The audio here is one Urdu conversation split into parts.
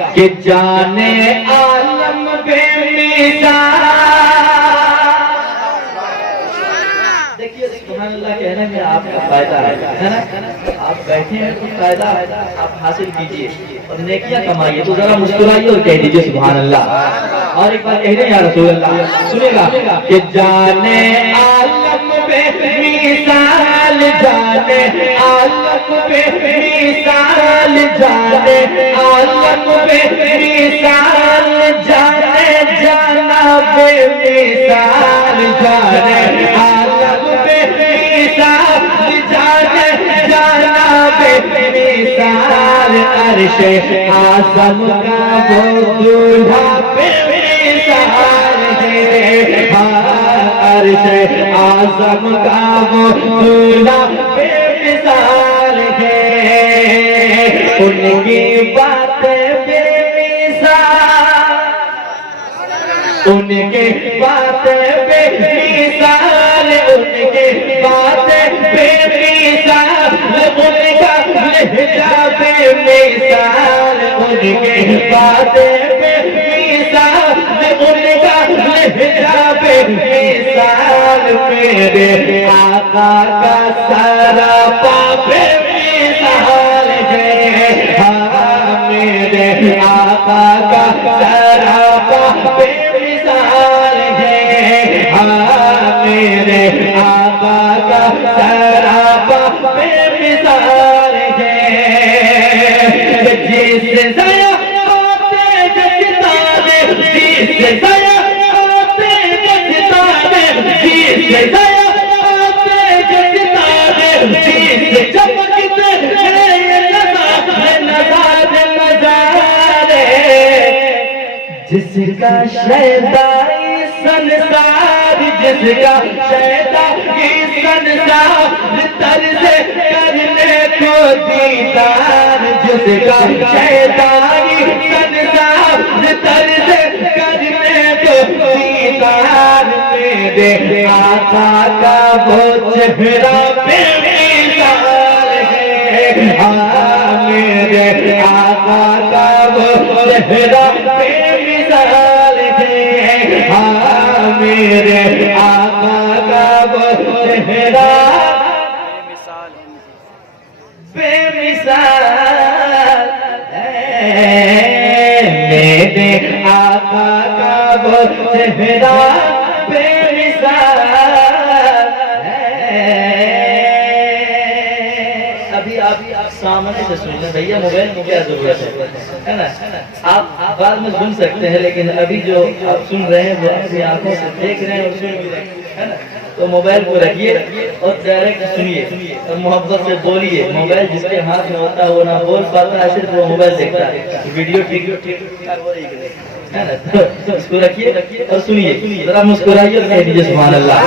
کہ جانے عالم بے مثال۔ دیکھیے سبحان اللہ کہنے میں آپ کا فائدہ ہے نا، آپ بیٹھے ہیں تو فائدہ آپ حاصل کیجئے اور نیکیاں کمائیے، تو ذرا مسکرائیے اور کہہ دیجئے سبحان اللہ۔ اور ایک بار کہہ دیں یا رسول اللہ، سنیں گا کہ جانے عالم بے مثال، جانے عالم بے مثال، جانے عالم بے مثال، جانے جانا بے مثال، جانے عالم بے مثال، جانے جانا بے مثال، عرش اعظم کا وہ دولہا بے مثال ہے، عرش اعظم کا وہ دولہا بے مثال ہے، ان کی باتیں بے مثال، ان کی باتیں بے مثال، ان کی باتیں بے مثال، ان کا لہجہ بے مثال، ان کی باتیں بے مثال، ان کا لہجہ بے مثال، میرے آقا کا سراپا بے مثال ہے، ہاں میرے آقا کا سراپا بے مثال ہے، ہاں میرے آقا کا سراپا بے مثال ہے، جس ذرا آتے جتانے، جس ذرا آتے جتانے، جس ذرا آتے جتانے، جس چمکتے نظارے، جس کا شیدائی سنسار، جس کا شیدائی سنسار، طرز کرنے کو دیدار، جس کا شیدائی سنسار، طرز کرنے کو دیدار، میرے آقا کا وہ چہرہ بے مثال ہے، ہاں میرے آقا کا وہ چہرہ بے مثال ہے، ہاں میرے آقا کا وہ چہرہ بے مثال ہے، میرے آقا کا وہ چہرہ بے مثال ہے۔ ابھی آپ سامنے سے سن لیں بھیا، موبائل کی کیا ضرورت ہے نا، آپ بعد میں سن سکتے ہیں، لیکن ابھی جو آپ سن رہے ہیں وہ اپنی آنکھوں سے دیکھ رہے ہیں اور سن بھی رہے ہیں نا، تو موبائل کو رکھیے اور ڈائریکٹ سنیے اور محبت سے بولیے۔ موبائل جس کے ہاتھ میں ہوتا ہے وہ نہ بول پاتا ہے، صرف وہ موبائل دیکھتا ہے، ویڈیو ٹھیک ہو رہی ہے نا، تو اس کو رکھیے اور سنیے، ذرا مسکرائیے اور کہہ دیجیے سبحان اللہ۔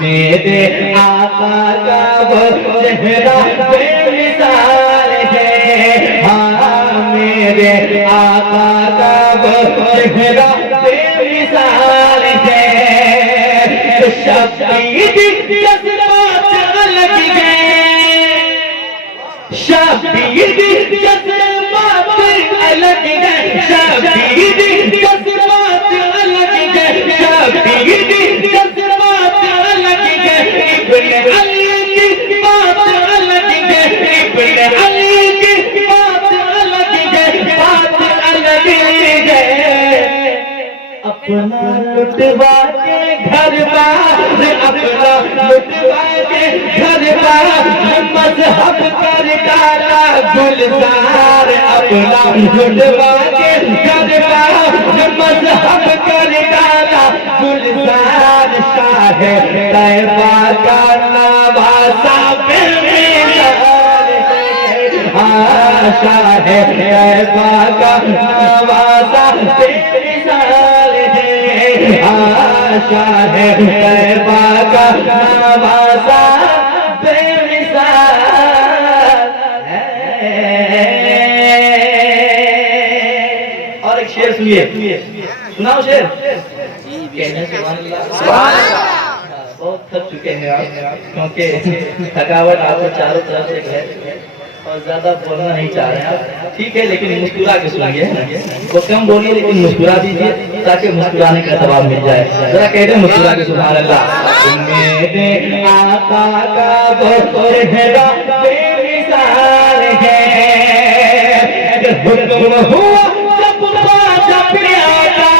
میرے آقا کا وہ چہرہ بے مثال ہے، ہاں میرے آقا کا وہ چہرہ بے مثال ہے، شبیر جذبات الگ ہیں، شبیر جذبات الگ ہیں، شبیر جذبات الگ ہیں، شبیر جذبات الگ ہیں، ابن علی کی بات الگ ہے، ابن علی کی بات الگ ہے، بات الگ ہے، اپنا لٹوا کے گھر بار، اپنا لٹوا کے گھر بار، مذہب کر ڈالا گلزار، اپنا لٹوا کے گھر بار، مذہب کر ڈالا گلزار، شاہ طیبہ کا نواسا بے مثال ہے، ہاں شاہ طیبہ کا نواسا بے مثال ہے، ہاں شاہ طیبہ کا نواسا بے مثال ہے۔ اور ایک شعر سنیے، سناؤ شعر، کہنے سبحان اللہ۔ بہت تھک چکے ہیں آپ، کیونکہ تھکاوٹ آپ کو چاروں طرف سے ہے، اور زیادہ بولنا نہیں چاہ رہے ہیں آپ، ٹھیک ہے، لیکن مسکرا کے سنیے، وہ کم بولیے لیکن مسکرا دیجیے تاکہ مسکرانے کا ثواب مل جائے. ذرا کہہ دیں مسکرا کے سبحان اللہ. میرے آقا کا وہ چہرہ بے مثال ہے، حکم ہوا جب خواجہ پیا کا،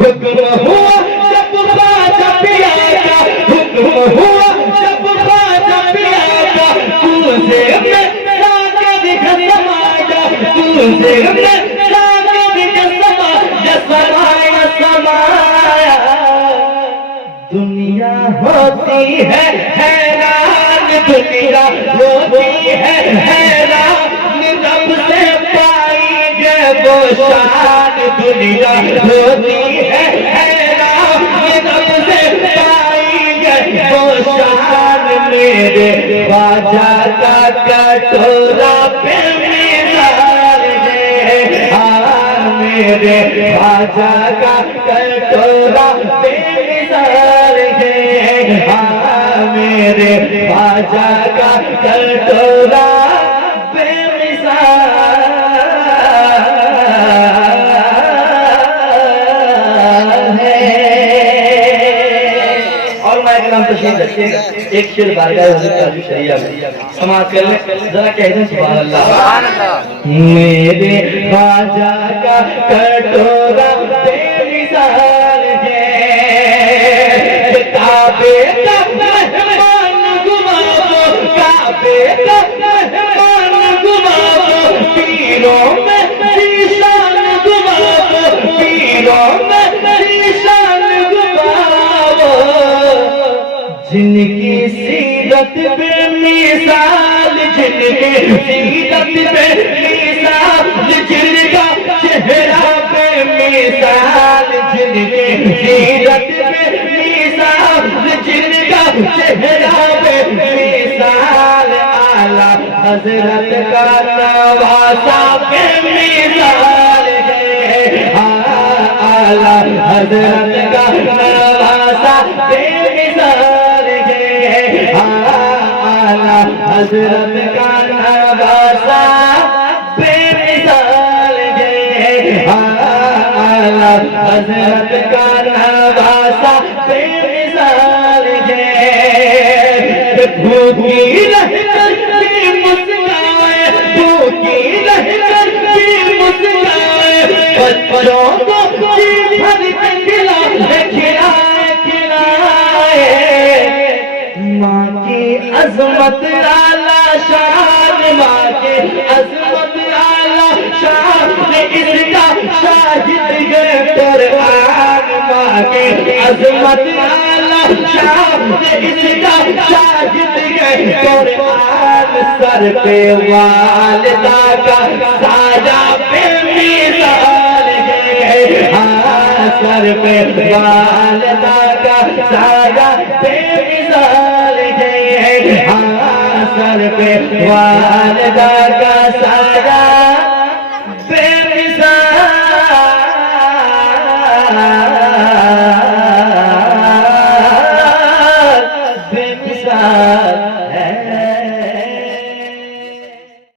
حکم ہوا جب خواجہ پیا کا، حکم ہوا جب خواجہ پیا کا، تجھے میں ساکت سمایا، تجھے میں ساکت سمایا. دنیا ہوتی ہے حیران، دنیا ہوتی ہے حیران، رب سے پائی گے وہ شان. دنیا ہوتی ہے حیران، رب سے پائی گے وہ شان. میرے خواجہ کا کٹورا بے مثال ہے، میرے خواجہ کا کٹورا بے مثال ہے، میرے خواجہ کا کٹورا بے مثال ہے. اور میں کلام تشریف رکھیے گا، ایک شعر بارگاہ حضرت کاظم شریعہ میں سماعت کر لیں، ذرا کہہ دیں سبحان اللہ. میرے خواجہ کا کٹورا بے مثال ہے، کعبے کا مہمان گماؤ، کعبے کا مہمان گماؤ، پیروں میں ذیشان گماؤ، پیروں میں ذیشان گماؤ. جن کی سیرت بے مثال، جن کی سیرت بے مثال، جن کا چہرہ بے مثال، جن کی سیرت بے مثال، جن کا چہرہ بے مثال. اعلیٰ حضرت کا نواسا بے مثال ہے، اعلیٰ حضرت کا نواسا بے مثال ہے، اعلیٰ حضرت کا نواسا بے مثال ہے، اعلیٰ حضرت کا نواسا بے مثال ہے. بھوکی رہ کر بھی مسکرائے، بھوکی رہ کر بھی مسکرائے، بچوں کو جی بھر کے کھلائے، کھلائے. ماں کی عظمت اعلیٰ شان، ماں کی عظمت اعلیٰ شان، اس کا شاہد ہے قرآن. ماں کی عظمت اعلیٰ شان، اس کا شاہد ہے قرآن. سر پہ والدہ کا سایہ بے مثال ہے، سر پہ والدہ کا سایہ بے مثال ہے، سر پہ والدہ کا سایہ